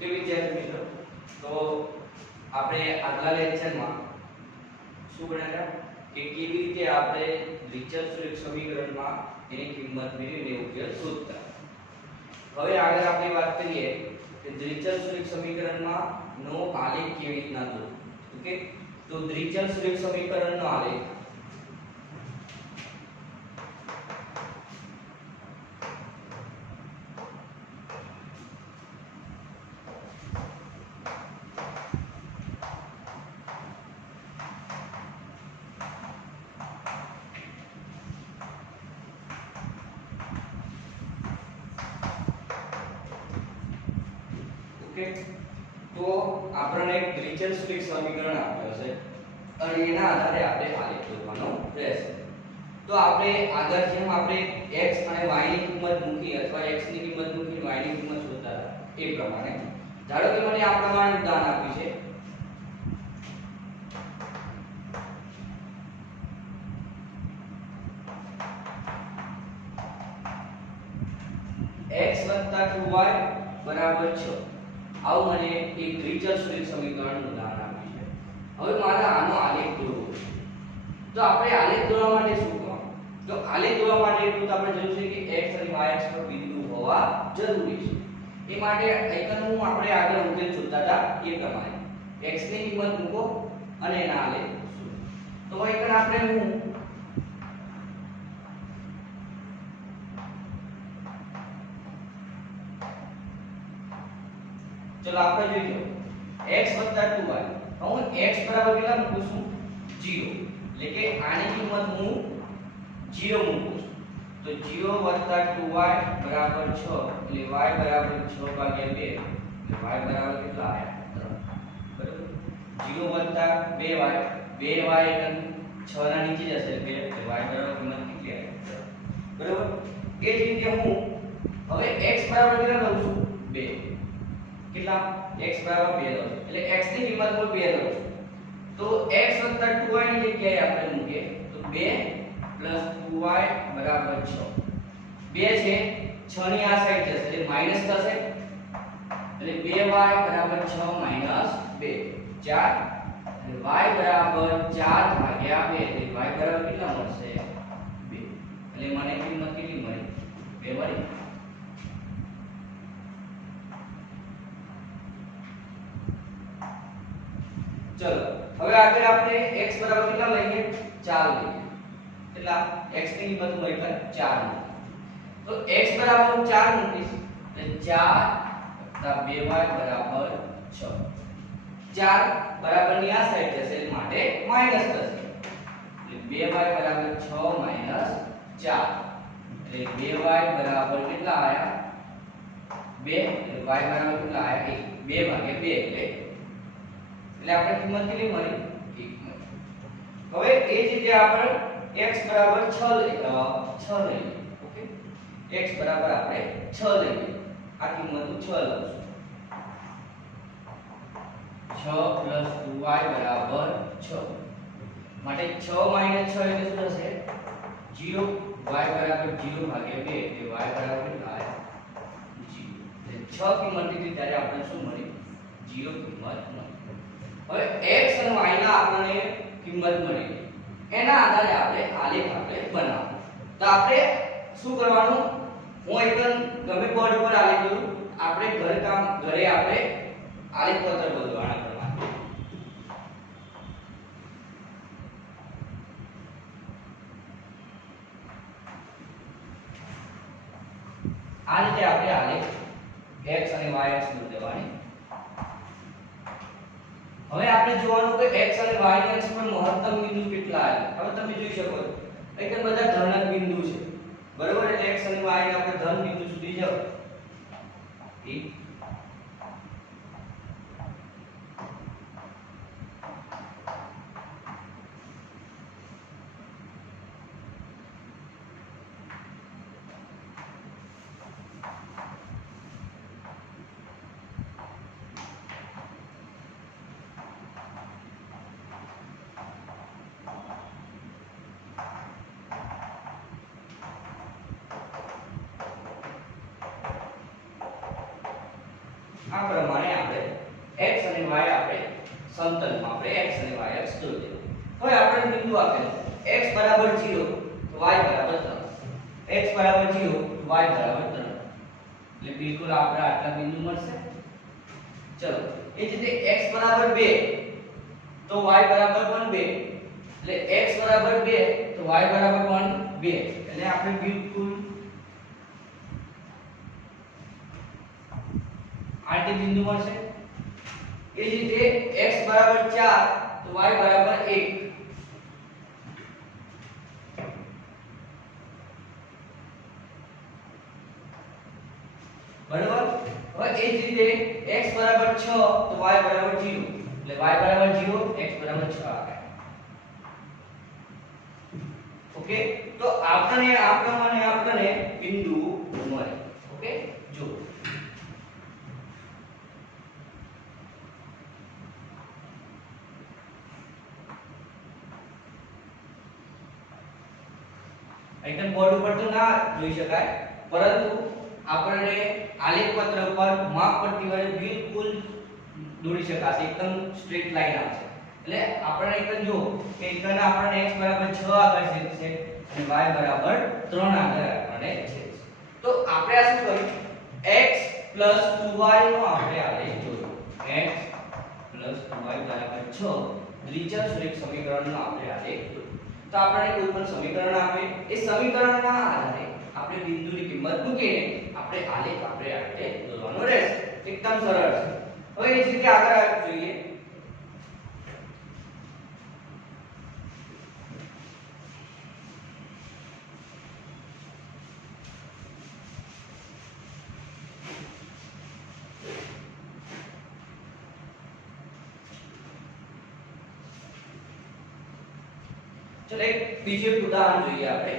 કે વિદ્યાર્થી મિત્રો તો આપણે આગલા લેક્ચરમાં શું ભણ્યા કે કેવી રીતે આપણે દ્વિચલ સમીકરણમાં એની કિંમત મેળવીને ઉકેલ શોધતા. હવે આગળ આપણે વાત કરીએ કે દ્વિચલ સમીકરણમાં નો આલેખ કેવી રીતના દોરવો. ઓકે, તો દ્વિચલ સમીકરણનો આલેખ તો આપણને એક દ્વિચલ સમીકરણ આપ્યો છે અને એના આધારે આપણે આલેખ દોરવાનો રહેશે. તો આપણે આગળ જેમ આપણે x અને y ની કિંમત મૂકી અથવા x ની કિંમત મૂકી y ની કિંમત શોધતા હતા એ પ્રમાણે ધારો કે મને આ પ્રમાણે ઉદાહરણ આપ્યું છે x 2y 6. આવું મને એક દ્વિચલ સમીકરણનું ઉદાહરણ આપ્યું છે. હવે મારે આનો આલેખ દોરવો છે. તો આપણે આલેખ દોરવા માટે શું કરવાનું? તો આલેખ દોરવા માટે એટલું તો આપણે જરૂર છે કે x અને y અક્ષ પર બિંદુ હોવા જરૂરી છે. એ માટે આઈકનનું આપણે આગળ ઉકેલ શોધતા હતા એ પ્રમાણે x ની કિંમત મૂકો અને એના આલેખ શોધો. તો આઈકન આપણે હું चलो આપણે જોઈ લો x 2y. હું x બરાબર કેટલા મૂકું છું 0 એટલે કે આની કિંમત હું 0 મૂકું છું. તો 0 2y બરાબર 6 એટલે y બરાબર 6 ભાગ્યા 2 એટલે y બરાબર કેટલા આવ્યા 3. બરાબર 0 2y 2y એટલે 6 ના નીચે જશે એટલે y બરાબર કિંમત કેટલી આવી 3. બરાબર એ જ રીતે હું હવે x બરાબર કેટલા લઉં છું 2. કેટલા x બરાબર 2 લો એટલે x ની કિંમત હું 2 લઉં છું. તો x 2y ની જગ્યાએ આપણે મૂકીએ તો 2 2y બરાબર 6. 2 છે 6 ની આ સાઈડ જશે એટલે માઈનસ થશે એટલે 2y બરાબર 6 માઈનસ 2 4 અને y બરાબર 4 ભાગ્યા 2 એટલે y બરાબર કેટલા મળશે 2. એટલે મને કિંમત કેટલી મળી 2 મળી. चलो હવે આગળ આપણે x બરાબર કેટલા લઈએ 4 લઈએ. કેટલા x ની કિંમત હું એટલે 4 મૂકું. તો x બરાબર હું 4 મૂકીશ એટલે 4 2y બરાબર 6. 4 બરાબર ની આ સાઈડ જશે એટલે માટે માઈનસ થશે એટલે 2y બરાબર 6 માઈનસ 4 એટલે 2y બરાબર કેટલા આયા 2 એટલે y બરાબર કેટલા આયા 1 2 ભાગ્યા 2 એટલે આપણે કિંમત કેટલી મળી 1 મળી. હવે એ જ રીતે આપણે x બરાબર 6 લઈએ. ઓકે x બરાબર આપણે 6 લઈએ. આ કિંમત હું 6 લઉં છું 6 2y બરાબર 6 માટે 6 માઈનસ 6 એટલે શું થશે 0 y બરાબર 0 ભાગ્યા 2 એટલે y બરાબર કેટલા આવે 0. એટલે 6 કિંમત લીધી ત્યારે આપણે શું મળી 0 કિંમત મળી. હવે x અને y ના આપણને કિંમત મળી એના આધારે આપણે આલેખ આપણે બનાવવાનો. તો આપણે શું કરવાનું હું એકદમ ગમે બોર્ડ ઉપર આલેખ દોરું આપણે ઘરે આપણે આલેખ પત્ર બનાવવાના કરવાના. આ રીતે આપણે આલેખ x અને y અક્ષ દોરી દેવાની. હવે આપણે જોવાનું કે x અને y ની અક્ષ પર મહત્તમ બિંદુ કેટલા આવે. હવે તમે જોઈ શકો છો એકદમ બધા ધન બિંદુ છે બરોબર એટલે x અને y ને આપણે ધન બિંદુ સુધી જાવ એ આ પ્રમાણે આપણે x અને y આપણે સમતલમાં આપણે x અને y અક્ષ દોરી દેવું. હવે આપણે બિંદુ આપેલું x બરાબર 0 તો y બરાબર 3, x બરાબર 0 y બરાબર 3, એટલે બિલકુલ આપણે આટલા બિંદુ મળશે. ચલો એ જ રીતે x બરાબર 2 તો y બરાબર પણ 2, એટલે x બરાબર 2 તો y બરાબર પણ 2, એટલે આપણે બિલકુલ આટલી બિંદુ મળશે. એ જ રીતે x બરાબર 4 તો y બરાબર 1, બરાબર. હવે એ જ રીતે x બરાબર 6 તો y બરાબર 0, એટલે y બરાબર 0 x બરાબર 6 આવે. ઓકે, તો આપણને આ પ્રમાણે આપણને બિંદુ મળે. ઓકે, જો એકદમ બોર્ડ ઉપર તો ના જોઈ શકાય, પરંતુ આપણે આલેખ પત્ર પર માપપટ્ટી વડે બિલકુલ દોરી શકાશે, એકદમ સ્ટ્રેટ લાઈન આવશે. એટલે આપણે એકદમ જો કે એકને આપણને x બરાબર 6 આગળ છે અને y બરાબર 3 આગળ આપણને છે. તો આપણે આ શું કર્યું, x 2y નો આપણે આલેખ જોયો. x 2y બરાબર 6 દ્વિચલ સુરેખ સમીકરણનો આપણે આલેખ જોયો. તો આપણને કોઈ પણ સમીકરણ આપે, એ સમીકરણના આધારે આપણે બિંદુની કિંમત મૂકીને આપણે આલેખ આપણે આ રીતે દોરવાનો રહેશે. એકદમ સરળ છે. હવે એ જ રીતે આગળ જોઈએ. ચલો એક બીજું ઉદાહરણ જોઈએ આપણે.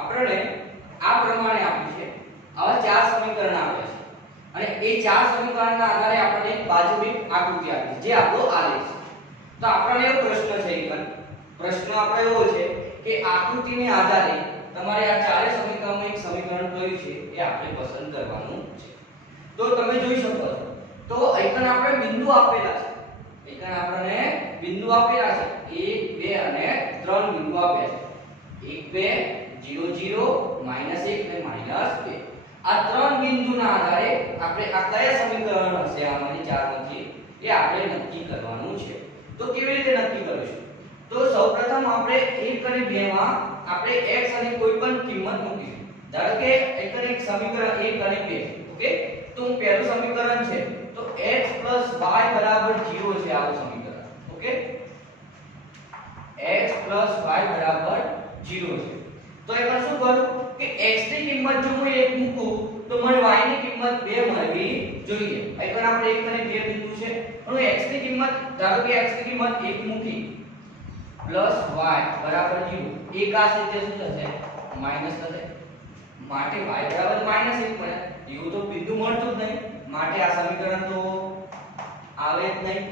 આપણને આ પ્રમાણે આપ્યું છે, આવા ચાર સમીકરણ આપ્યા છે અને એ ચાર સમીકરણના આધારે આપણને એક બાજુની આકૃતિ આપી છે, જે આપણો આલેખ છે. તો આપણને એવો પ્રશ્ન છે, પ્રશ્ન આપણો એવો છે કે આકૃતિને આધારે તમારે આ ચારે સમીકરણમાં એક સમીકરણ કયું છે એ આપણે પસંદ કરવાનું છે. તો તમે જોઈ શકો છો, તો અહીં આપણે બિંદુ આપેલા છે, અહીં આપણને બિંદુ આપેલા છે 1 2 અને 3 બિંદુ આપ્યા છે, 1 2 0 0 -1 અને -2. આ ત્રણ બિંદુના આધારે આપણે આ કયા સમીકરણ હશે આમાંથી ચારમાંથી એ આપણે નક્કી કરવાનું છે. તો કેવી રીતે નક્કી કરીશું? તો સૌપ્રથમ આપણે 1 અને 2 માં આપણે x અને કોઈ પણ કિંમત મૂકીશું. ધારો કે એક સમીકરણ 1 અને 2, ઓકે? તો પહેલું સમીકરણ છે તો x y બરાબર 0 છે આવું સમીકરણ, ઓકે? x y બરાબર 0 છે. તો એકવાર શું કરું કે x ની કિંમત જો હું 1 મૂકું તો મને y ની કિંમત 2 મળવી જોઈએ. એકવાર આપણે 1 અને 2 બિંદુ છે, હું x ની કિંમત ધારો કે x ની કિંમત 1 મૂકી પ્લસ y બરાબર 0, એક આ છે તે શું થશે? માઈનસ થશે, માટે y બરાબર -1 મળે. એવું તો બિંદુ મળતું જ નહીં, માટે આ સમીકરણ તો આવે જ નહીં.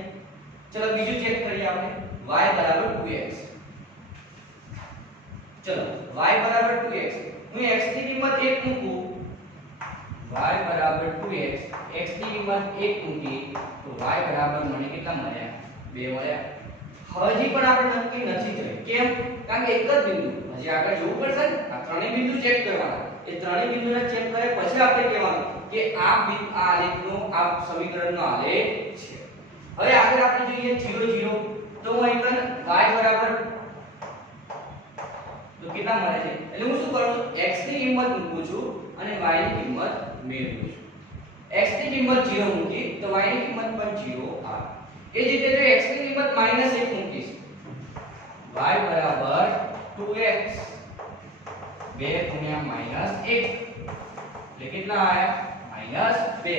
ચલો બીજું ચેક કરીએ આપણે, y બરાબર 2x. ચલો y બરાબર 2x, હું x ની કિંમત 1 મૂકું, y બરાબર 2x, x ની કિંમત 1 મૂકી તો y બરાબર મને કેટલા મળ્યા? 2 મળ્યા. હજી પણ આપણે નક્કી નથી કર્યું. કેમ? કારણ કે એક જ બિંદુ, હજી આગળ જોવું પડશે ને. આ ત્રણેય બિંદુ ચેક કરવાના. એ ત્રણેય બિંદુને ચેક કરે પછી આપણે કહેવાનું કે આ આલેખનો આ સમીકરણનો આલેખ છે. હવે આગળ આપણે જોઈએ 0 0, તો હું અહીં y બરાબર તો કેટલા મળે છે? એટલે હું શું કરું છું? x ની કિંમત મૂકું છું અને y ની કિંમત મેળવું છું. x ની કિંમત 0 મૂકી તો y ની કિંમત પણ 0 આવે. એ જ રીતે જો x ની કિંમત -1 મૂકીશ, y બરાબર 2x, 2 ગુણ્યા -1 એટલે કેટલા આવ્યા? -2.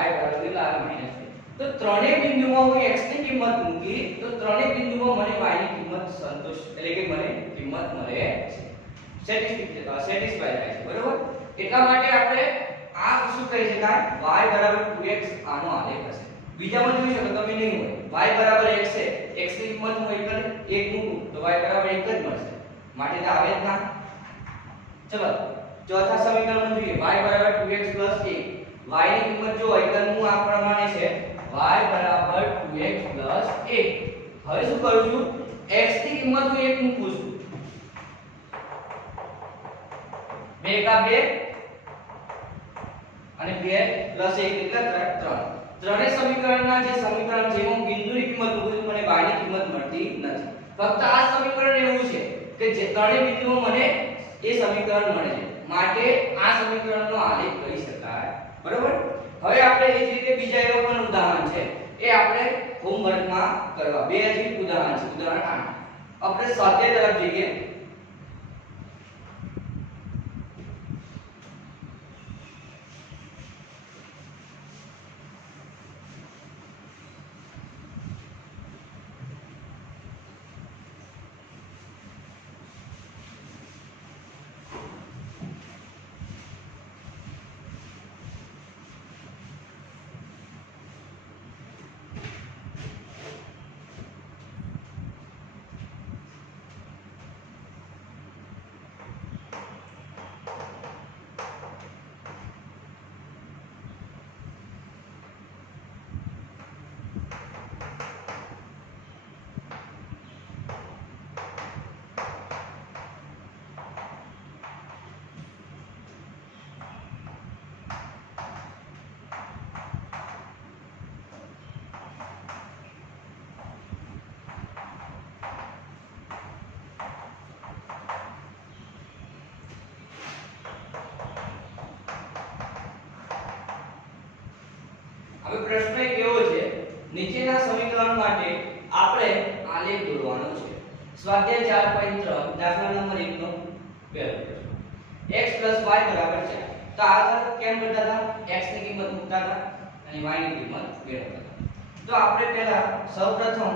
y બરાબર કેટલા આવ્યા? -2. તો ત્રણેય બિંદુઓમાં હું x ની કિંમત મૂકી તો ત્રણેય બિંદુઓમાં મને y ની કિંમત સંતોષ એટલે કે મને કિંમત મળે છે, સેટિસ્ફાય થાય છે. બરોબર? એટલા માટે આપણે આ શું કહી શકાય? y બરાબર 2x આનો આલેખ હશે. બીજામાં જોઈ શકો તમે નહીં હોય, y બરાબર x છે, x ની કિંમત હું 1 મૂકું તો y બરાબર 1 જ મળશે, માટે તો આવે જ ના. ચલો ચોથા સમીકરણમાં જોઈએ, y બરાબર 2x 1, y ની કિંમત જો એકમ હું આ પ્રમાણે છે, y બરાબર 2x 1. હવે શું કરું છું? x ની કિંમત હું 1 મૂકું છું, 2 કા 2 અને 2 પ્લસ 1 એટલે 3. ત્રણેય સમીકરણના જે સમીકરણ છે હું બિંદુની કિંમત મૂકું છું, મને y ની કિંમત મળતી નથી. ફક્ત આ સમીકરણ એવું છે કે જે ત્રણેય બિંદુઓ મને એ સમીકરણ મળે છે, માટે આ સમીકરણનો આલેખ કહી શકાય. બરોબર? હવે આપણે એ જ રીતે બીજા એવા પણ ઉદાહરણ છે, એ આપણે હોમવર્કમાં કરવા. બે હજી ઉદાહરણ છે. ઉદાહરણ 8 આપણે સ્વાધ્યાય તરફ જઈએ. હવે પ્રશ્ન એ કેવો છે? નીચેના સમીકરણ માટે આપણે આલેખ દોરવાનો છે. સ્વાધ્યાય 4.3 દાખલા નંબર 1 નો પહેલો પ્રશ્ન. x y બરાબર 4. તો આગળ કેમ કરતા હતા? x ની કિંમત મૂકતા હતા અને y ની કિંમત મેળવતા હતા. તો આપણે પહેલા સૌપ્રથમ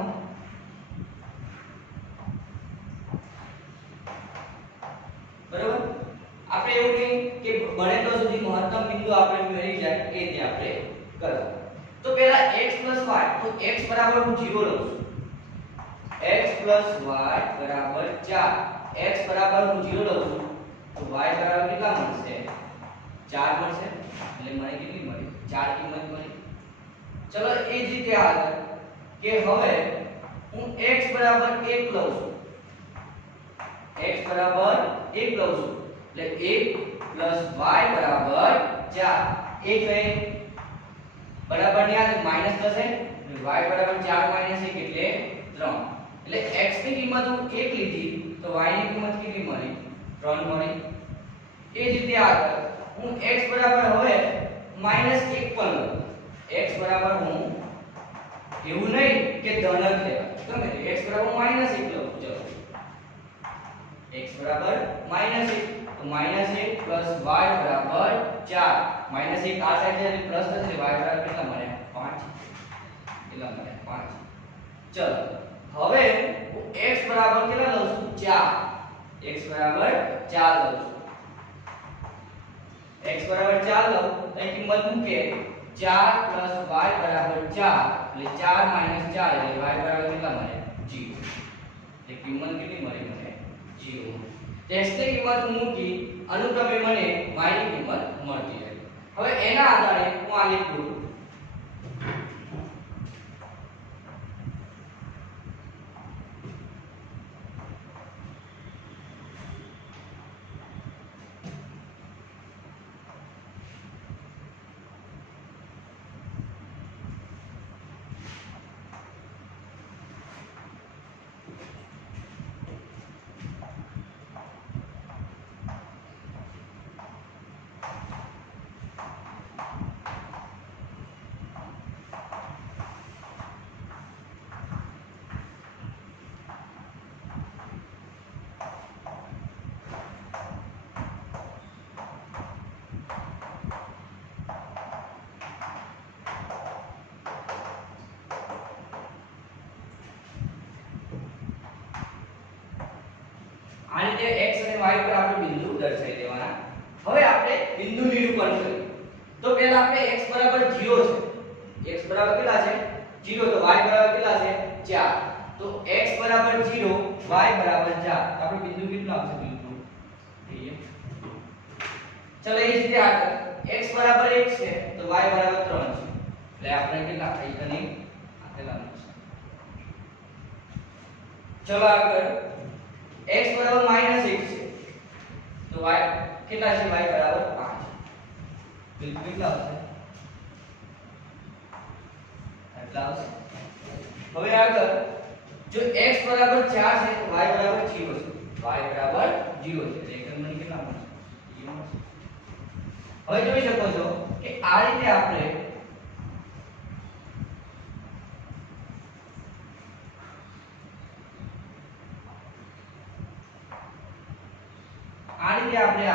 બરાબર આપણે એવું નહીં કે બને તો સુધી મહત્તમ બિંદુ આપણે મેળવી જાય એ રીતે આપણે કરવા. તો પહેલા x y, તો x બરાબર હું 0 લઉં છું, x y બરાબર 4. x બરાબર હું 0 લઉં છું તો y બરાબર કેટલા મળશે? 4 મળશે. એટલે મને કેટલી મળી? 4 કિંમત મળી. ચલો એ જ રીતે આગળ કે હવે હું x બરાબર 1 લઉં છું, x બરાબર 1 લઉં છું એટલે 1 y બરાબર 4. 1 બરાબર ની આ માઈનસ થશે, y બરાબર 4 - 1 એટલે 3. એટલે x ની કિંમત હું 1 લીધી તો y ની કિંમત કેટલી મળી? 3 મળી. એ જ રીતે આગળ હું x બરાબર હવે -1 પર લઉં. x બરાબર હું એવું નહીં કે ધન જ લેવા, ગમે તે x બરાબર -1 લઉં. ચલો x બરાબર -1 તો -1 + y બરાબર 4. -1 આ સાઈડ છે એટલે પ્લસ થશે, y બરાબર કેટલા મળે? 5. કેટલા મળે? 5. ચલો હવે હું x બરાબર કેટલા લઉં છું? 4. x બરાબર 4 લઉં છું. x બરાબર 4 લો તો એ કિંમત મૂકે 4 + y બરાબર 4 એટલે 4 - 4 એટલે y બરાબર કેટલા મળે 0 એટલે કિંમત કેટલી મળી મને 0 x ની કિંમત મૂકી અનુક્રમે મને y ની કિંમત મળતી રહી હવે એના આધારે હું આ લીખું આ રીતે x અને y પર આપણે બિંદુ દર્શાવી દેવાના હવે આપણે બિંદુ નિરૂપણ કરીએ તો પહેલા આપણે x બરાબર 0 છે x બરાબર કેટલા છે 0 તો y બરાબર કેટલા છે 4 તો x બરાબર 0 y બરાબર 4 આપણે બિંદુ કેટલા આવશે બિંદુ ચલો એ જ રીતે આગળ x બરાબર 1 છે તો y બરાબર 3 છે એટલે આપણે કેટલા અહીં આપેલા છે ચલો આગળ x બરાબર -1 છે તો y કેટલા છે y બરાબર 5 બિંદુ કેટલા આવશે એટલા આવશે હવે આગળ જો x બરાબર 4 છે તો y બરાબર 0 છે y બરાબર 0 છે એટલે એકમ મને કેટલા મળશે 0 મળશે હવે જોઈ શકો છો કે આ રીતે આપણે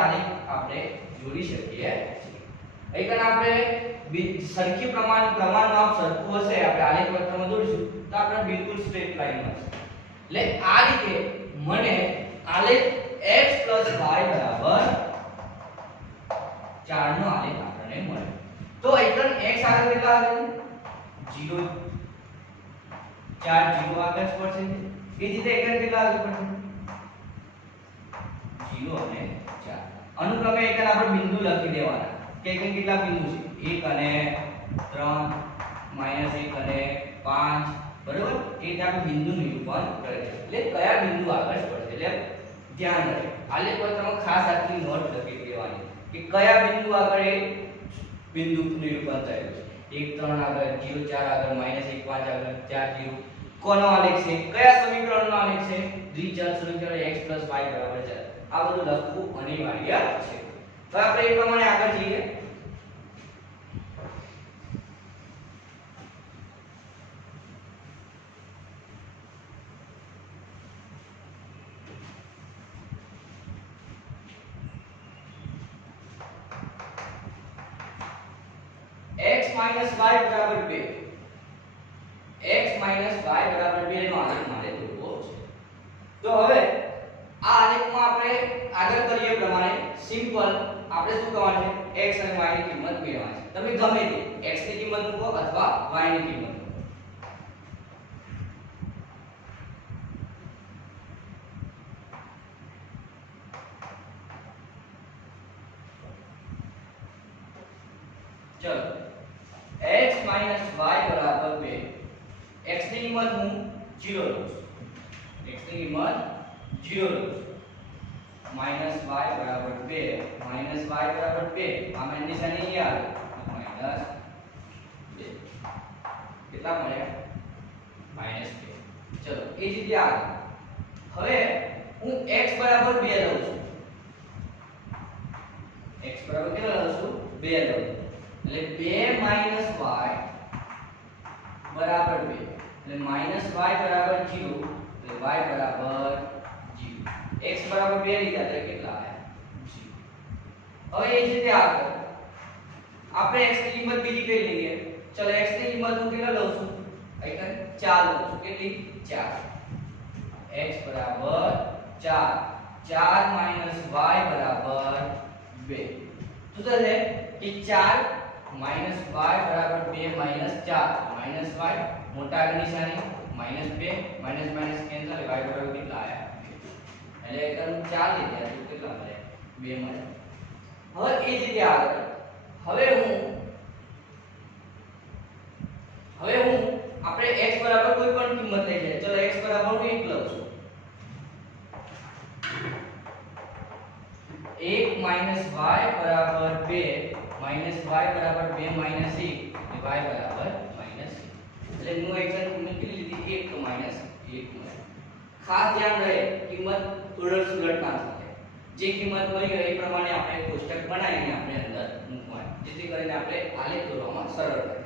આલેખ આપણે જોડી શકીએ છીએ અહીં આપણે સરખી પ્રમાણ માપ સરખું હશે આપણે આલેખ વક્રમાં દોરીશું તો આપણે બિલકુલ સ્ટ્રેટ લાઈન મળશે એટલે આ રીતે મને આલેખ x + y બરાબર 4 નો આલેખ આપણને મળે તો અહીં x આગળ કેટલા આવે 0 4 0 આગળ પડશે એ જ રીતે અહીં કેટલા આગળ પડશે 0 અને 4 અનુક્રમે એક આપણે બિંદુ લખી દેવાના કે કેટલા બિંદુ છે 1 અને 3 -1 અને 5 બરોબર એ રીતે આપણે બિંદુ નિરૂપણ કરે છે એટલે કયા બિંદુ આગળ પડશે એટલે ધ્યાન રાખે આલેખ પત્રમાં ખાસ આટલી નોટ લખી દેવાની કે કયા બિંદુ આગળ એ બિંદુ નિરૂપણ થયેલું છે 1 3 આગળ 0 4 આગળ -1 5 આગળ 4 0 કોનો આલેખ છે કયા સમીકરણનો આલેખ છે દ્વિચલ સમીકરણ x + y બરાબર 4 આ બધું લખવું અનિવાર્ય છે તો આપણે એ પ્રમાણે આગળ જઈએ x - y બરાબર 2 x - y બરાબર 2 નો આલેખ મારે દોરવો છે તો હવે આ આલેખમાં આપણે આગળ કરીએ પ્રમાણે સિમ્પલ આપણે શું કરવાનું છે x અને y ની કિંમત મેળવવાની છે તમે ગમે તે x ની કિંમત મૂકો અથવા y ની કિંમત મૂકો ચલો x - y બરાબર 2 x ની કિંમત હું 0 લઉં છું x ની કિંમત 0 લઉં છું -y બરાબર 2 -y બરાબર 2 આ માઈનસ નિશાની અહીંયા આવે -2 કેટલા મળ્યા -2 ચલો એ જ રીતે આગળ હવે હું x બરાબર 2 લઉં છું x બરાબર કેટલા લઉં છું 2 લઉં છું એટલે 2 - y બરાબર 2 એટલે -y બરાબર 0 એટલે y બરાબર 0 x બરાબર 2 લીધા તો કેટલા આવ્યા 0 હવે એ જ રીતે આગળ આપણે x ની કિંમત બીજી કઈ લઈએ ચલો x ની કિંમત હું કેટલા લઉં છું અહીં 4 લઉં છું કેટલી 4 x બરાબર 4 4 - y બરાબર 2 તો શું થશે કે 4 માઈનસ y બરાબર 2 માઈનસ 4 માઈનસ y મોટા આગળ નિશાની minus 2 minus minus cancel y બરાબર કેટલા આયા એટલે એકમ 4 લીધા તો કેટલા મળે 2 મળે. હવે એ જ રીતે આગળ હવે હું આપણે x બરાબર કોઈ પણ કિંમત લઈ જાય. ચલો x બરાબર હું 1 લઉં છું. 1 માઈનસ y બરાબર 2 માઈનસ y બરાબર 2 માઈનસ 1 y બરાબર માઈનસ 1 એટલે હું x ની કિંમત કેટલી લીધી 1 તો માઈનસ 1 મળે. ખાસ ધ્યાન રહે કિંમત ઉલટ સુલટ ના થાય. જે કિંમત મળી ગઈ એ પ્રમાણે આપણે કોષ્ટક બનાવીને આપણે અંદર મૂકવાનું જેથી કરીને આપણે આલેખ દોરવામાં સરળ રહે.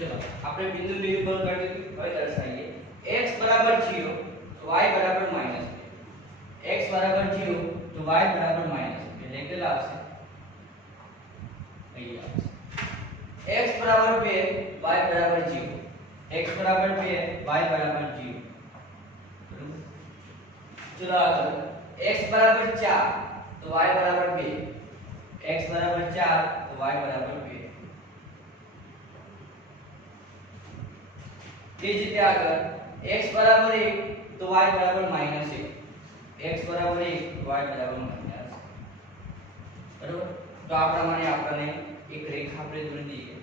चलो આપણે બિંદુ નિરૂપણ કરી હવે દર્શાવીએ x બરાબર 0 તો y બરાબર -2 x બરાબર 0 તો y બરાબર -2 એટલે કેટલા આવશે અહીંયા આવશે x બરાબર 2 y બરાબર 0 x બરાબર 2 y બરાબર 0 બરાબર. ચલો આગળ x બરાબર 4 તો y બરાબર 2 x બરાબર 4 તો y બરાબર 2 એ જ રીતે આગળ x બરાબર 1 તો y બરાબર -1 x બરાબર 1 તો y બરાબર -1 બરાબર. તો આ પ્રમાણે આપણને એક રેખા આપણે દોરી દઈએ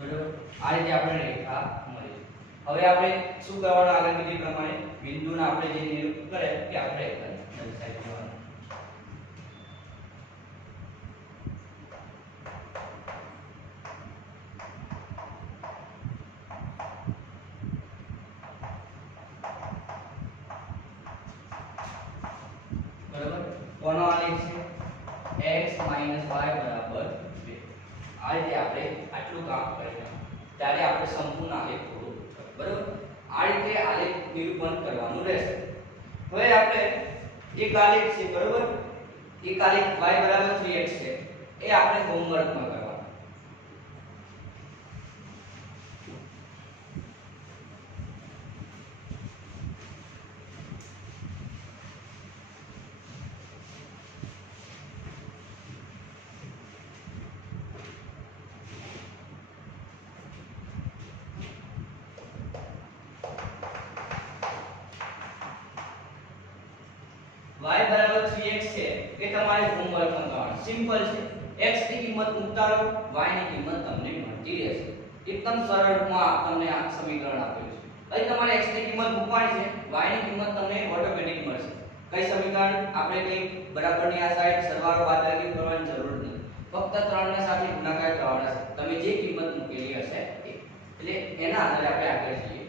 બરાબર. આ રીતે આપણે રેખા મળી. હવે આપણે શું કરવાનું આગળ કીધી પ્રમાણે બિંદુના આપણે જે નિરૂપણ કરે કે આપણે દર્શાવી દેવાનું. કોનો આલેખ છે x y બરાબર 2. આ રીતે આપણે આટલું કામ કરીએ ત્યારે આપણે સંપૂર્ણ આલેખ પૂરો બરાબર. આ રીતે આલેખ નિરૂપણ કરવાનું રહેશે. હવે આપણે એક આલેખ છે બરાબર એક આલેખ y બરાબર 3x છે એ આપણે હોમવર્કમાં કરવાનું. y બરાબર 3x છે એ તમારે હોમવર્કમાં કરવાનું. સિમ્પલ છે. x ની કિંમત મૂકતા રહો y ની કિંમત તમને મળતી રહેશે. એકદમ સરળમાં તમને આ સમીકરણ આપેલું છે. અહીં તમારે x ની કિંમત મૂકવાની છે y ની કિંમત તમને ઓટોમેટિક મળશે. કઈ સમીકરણ આપણે કઈ બરાબરની આ સાઈડ સરવાળો બાદબાકી કરવાની જરૂર નથી. ફક્ત 3 ને સાથે ગુણાકાર કરવાનો છે. તમે જે કિંમત મૂકેલી હશે એ. એટલે એના આધારે આપણે આગળ જઈએ.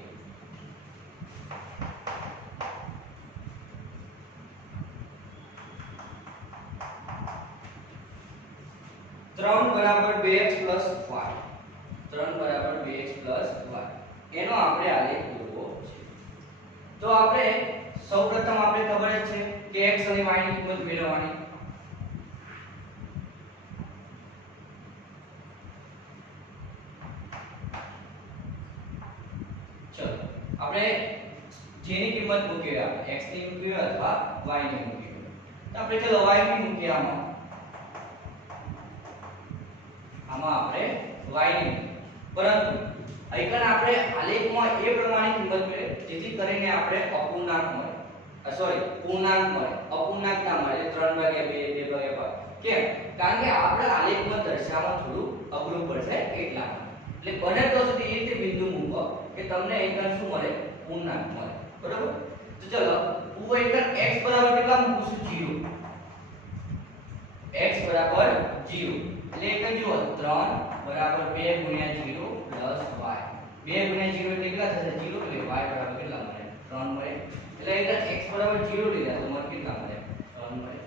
ત્રણ બરાબર 2x plus y 3 બરાબર 2x plus y એનો આપણે આલેખ દોરવો છે. તો આપણે સૌપ્રથમ આપણે ખબર જ છે કે x અને y ની કિંમત મેળવવાની. ચલો આપણે જેની કિંમત મૂકીએ આપણે x ની મૂકીએ અથવા y ની મૂકીએ. તો આપણે ચલો y ની મૂકીએ આમાં આપણે y ની પરંતુ આઈકન આપણે આલેખમાં એ પ્રમાણે કિંમત મળે જેથી કરીને આપણે અપૂર્ણાંક મળે. સોરી પૂર્ણાંક મળે, અપૂર્ણાંક ના મળે. 3/2 2/5 કેમ? કારણ કે આપણે આલેખમાં દર્શાવવા થોડું અઘરું પડશે એટલા માટે. એટલે બને તો સુધી એ રીતે બિંદુ મૂકો કે તમને એકદમ શું મળે? પૂર્ણાંક મળે. બરોબર? તો ચલો હું એકદમ x બરાબર કેટલા મૂકું છું? 0. x બરાબર 0 એટલે એકદમ જુઓ 3 બરાબર 2 ગુણ્યા 0 પ્લસ y. 2 ગુણ્યા 0 એટલે કેટલા થશે? 0 એટલે y બરાબર કેટલા મળે? 3 મળે. એટલે એકદમ x બરાબર 0 લીધા તો મને કેટલા મળે? 3 મળે.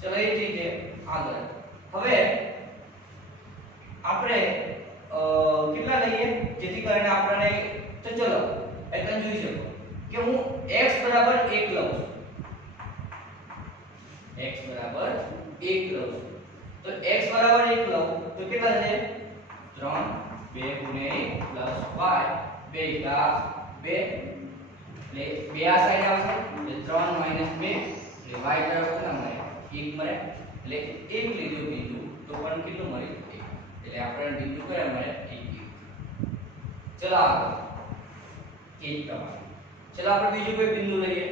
ચલો એ જ રીતે આગળ હવે આપણે કેટલા લઈએ જેથી કરીને આપણને તો ચલો એકદમ જોઈ શકો કે હું x બરાબર 1 લઉં છું. x બરાબર 1 લઉં છું તો x બરાબર 1 લઉં તો કેટલા થશે? 3 2 ગુણ્યા 1 પ્લસ y 2 કા 2 એટલે 2 આ સાઈડ આવશે એટલે 3 - 2 એટલે y બરાબર કેટલા મળે? 1 મળે. એટલે 1 લીધું બિંદુ તો પણ કેટલું મળે? 1. એટલે આપણને બિંદુ કયા મળે? 1. ચલો આગળ એ જ પ્રમાણે ચલો આપણે બીજું કોઈ બિંદુ લઈએ.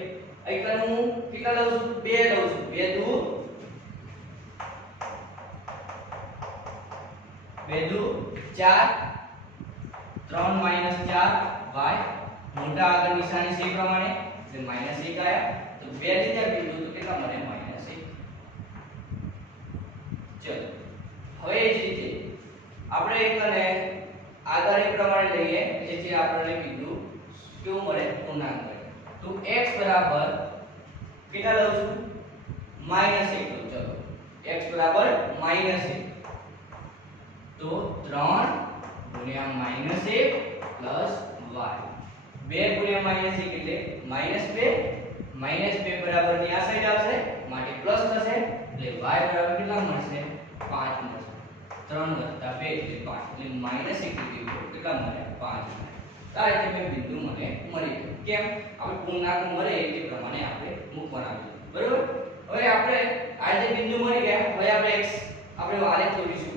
અહીં હું કેટલા લઉં છું? 2 લઉં છું. 2 દુ 4 3 - 4 y મોટા આગળ નિશાની છે એ પ્રમાણે એટલે -1 આયા તો 2 લીધા બિંદુ તો કેટલા મળે? -1. ચલો હવે એ જ રીતે આપણે એકને આગળ એ પ્રમાણે લઈએ જેથી આપણને બિંદુ કેવું મળે? પૂર્ણાંક મળે. તો x બરાબર કેટલા લઉં છું? -1 લઉં. ચલો x બરાબર -1 તો 3 ગુણ્યા -1 પ્લસ y 2 ગુણ્યા -1 એટલે -2 બરાબર ની આ સાઈડ આવશે માટે પ્લસ થશે એટલે y બરાબર કેટલા મળશે? 5 મળશે. 3 + 2 એટલે 5 એટલે -1 લીધું કેટલા મળે? 5 મળે. આ રીતે મેં બિંદુ મને મળી ગયું. કેમ? આપણે પૂર્ણાંક મળે એ પ્રમાણે આપણે મૂકવાના છે. બરોબર? હવે આપણે આ રીતે બિંદુ મળી ગયા. હવે આપણે x આપણે આલેખ દોરીશું.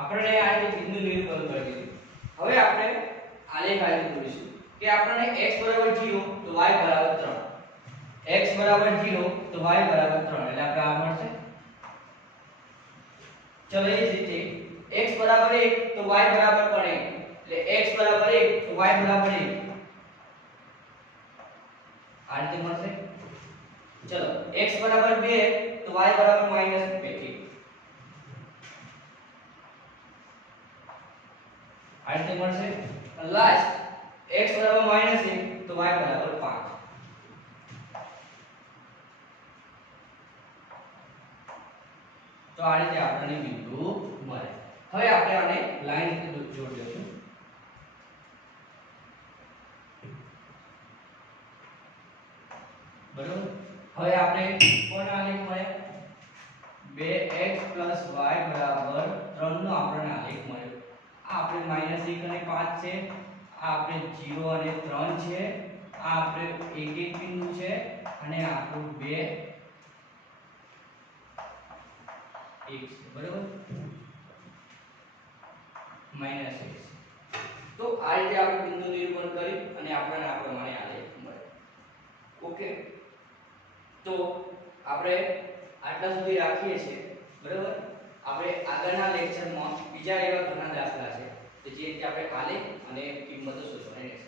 આપણે આ રીતે બિંદુ નિરૂપણ કરી દીધું. હવે આપણે આલેખ આલેખ દોરીશું કે આપણને x બરાબર 0 તો y બરાબર 3. x બરાબર 0 તો y બરાબર 3 એટલે આપણે આ મળશે. ચલો એ જ રીતે x બરાબર 1 તો y બરાબર પણ 1 એટલે x બરાબર 1 તો y બરાબર 1 આ રીતે મળશે. ચલો x બરાબર 2 તો y બરાબર -2 આ રીતે મળશે. લાસ્ટ x બરાબર -1 તો y બરાબર 5. તો આ રીતે આપણને બિંદુ મળે. હવે આપણે આને લાઈન રીતે જોડી દઈશું. બરોબર? હવે આપણે કોનો આલેખ મળે? 2x + y બરાબર 3 નો આપણને આલેખ મળ્યો. આ આપણે -1 અને 5 છે. આ આપણે 0 અને 3 છે. આ આપણે 1 1 બિંદુ છે અને આપણું 2 1 છે. બરોબર? -1. તો આ રીતે આપણે બિંદુ નિરૂપણ કરી અને આપણને આ પ્રમાણે આલેખ મળે. ઓકે. તો આપણે આટલા સુધી રાખીએ છીએ. બરોબર? આપણે આગળના લેક્ચરમાં બીજા એવા ઘણા દાખલા છે કે જે રીતે આપણે આલેખ અને કિંમતો શોધવાની રહેશે.